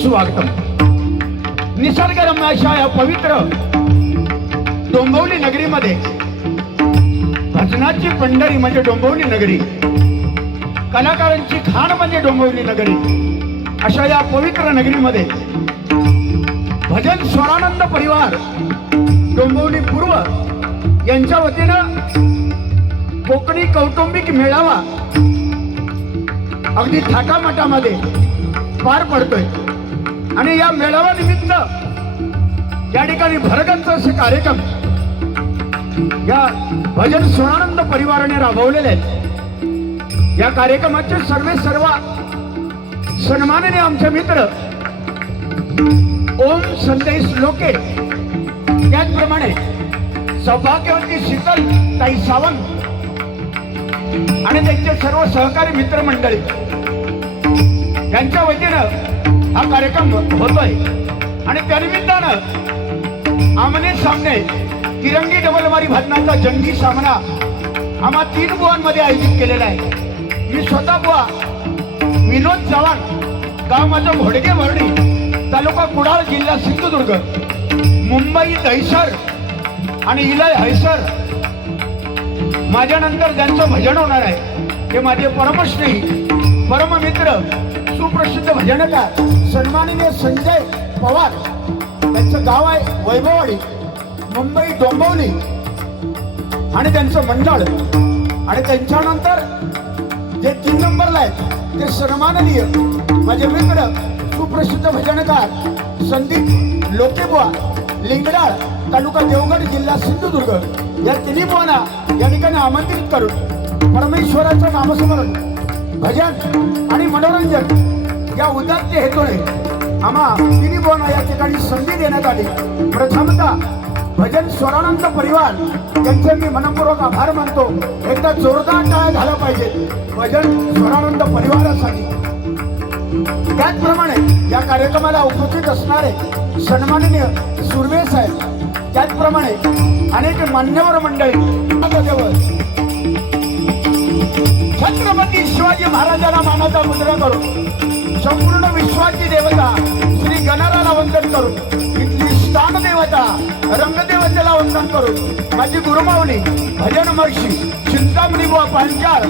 सुस्वागतम. निसर्गरम्य अशा या पवित्र डोंबिवली नगरीमध्ये भजनाची पंढरी म्हणजे डोंबिवली नगरी, कलाकारांची खाण म्हणजे डोंबिवली नगरी, अशा या पवित्र नगरीमध्ये भजन स्वरानंद परिवार डोंबिवली पूर्व यांच्या वतीनं कोकणी कौटुंबिक मेळावा अगदी थाटामाटामध्ये पार पडतोय. आणि या मेळावा निमित्त या ठिकाणी भरगच्च असे कार्यक्रम या भजन स्वरानंद परिवाराने राबवलेले आहेत. या कार्यक्रमाचे सर्व सन्माननीय आमचे मित्र ओम संदेश लोके, त्याचप्रमाणे सौभाग्यवती शीतल ताई सावंत आणि त्यांचे सर्व सहकारी मित्रमंडळी यांच्या वतीनं हा कार्यक्रम होतोय. आणि त्यानिमित्तानं आमने सामने तिरंगी डबलमारी भजनाचा जंगी सामना आम्हा 3 बुवांमध्ये आयोजित केलेला आहे. मी स्वतः बुवा विनोद चव्हाण, गाव माझं घोडगे भरणी, तालुका कुडाळ, जिल्हा सिंधुदुर्ग, मुंबई दहिसर आणि इलय हैसर. माझ्यानंतर ज्यांचं भजन होणार आहे ते माझे परमश्री परममित्र सुप्रसिद्ध भजनकार सन्माननीय संजय पवार. त्यांचं गाव आहे वैभववाडी, मुंबई डोंबिवली, आणि त्यांचं मंडळ. आणि त्यांच्यानंतर जे 3 नंबरला आहेत ते सन्माननीय माझे मित्र सुप्रसिद्ध भजनकार संदीप लोकेबुवा, लिंगडाळ, तालुका देवगड, जिल्हा सिंधुदुर्ग. या 3 बुवांना या ठिकाणी आमंत्रित करून परमेश्वराचं नामस्मरण, भजन आणि मनोरंजन या उदात्त हेतूने आम्हा 3 बुवांना या ठिकाणी संधी देण्यात आली. प्रथमतः भजन स्वरानंद परिवार यांचे मी मनपूर्वक आभार मानतो. एकदा जोरदार टाळ्या झाला पाहिजे भजन स्वरानंद परिवारासाठी. त्याचप्रमाणे या कार्यक्रमाला उपस्थित असणारे सन्माननीय सुर्वे साहेब, त्याचप्रमाणे अनेक मान्यवर मंडळी, छत्रपती शिवाजी महाराजांना मानाचा मुद्रा करून संपूर्ण विश्वाची देवता श्री गणाराला वंदन करून, इथली स्थान देवता रंगदेवतेला वंदन करून, माझी गुरुमाऊली भजन महर्षी चिंतामणी बुवा पांचाळ,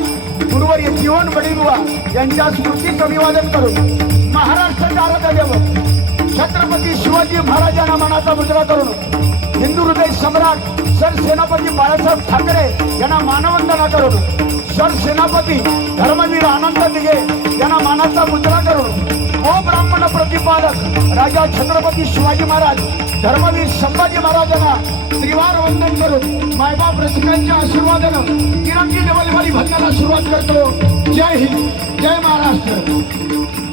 गुरुवर्य जीवन बडीबुवा यांच्या स्मृतीचं अभिवादन करून महाराष्ट्राचा आराध्य दैवत छत्रपती शिवाजी महाराजांना मानाचा मुद्रा करून हिंदू हृदय सम्राट सरसेनापती बाळासाहेब ठाकरे यांना मानवंदना करून, सरसेनापती धर्मवीर आनंद दिघे यांना मानाचा मुद्रा करून, ओ ब्राह्मण प्रतिपादक राजा छत्रपती शिवाजी महाराज धर्मवीर संभाजी महाराजांना त्रिवार वंदन करून मायबाप रसिकांच्या आशीर्वादानं तिरंगी डबलमारी भजनाला सुरुवात करतो. जय हिंद, जय महाराष्ट्र.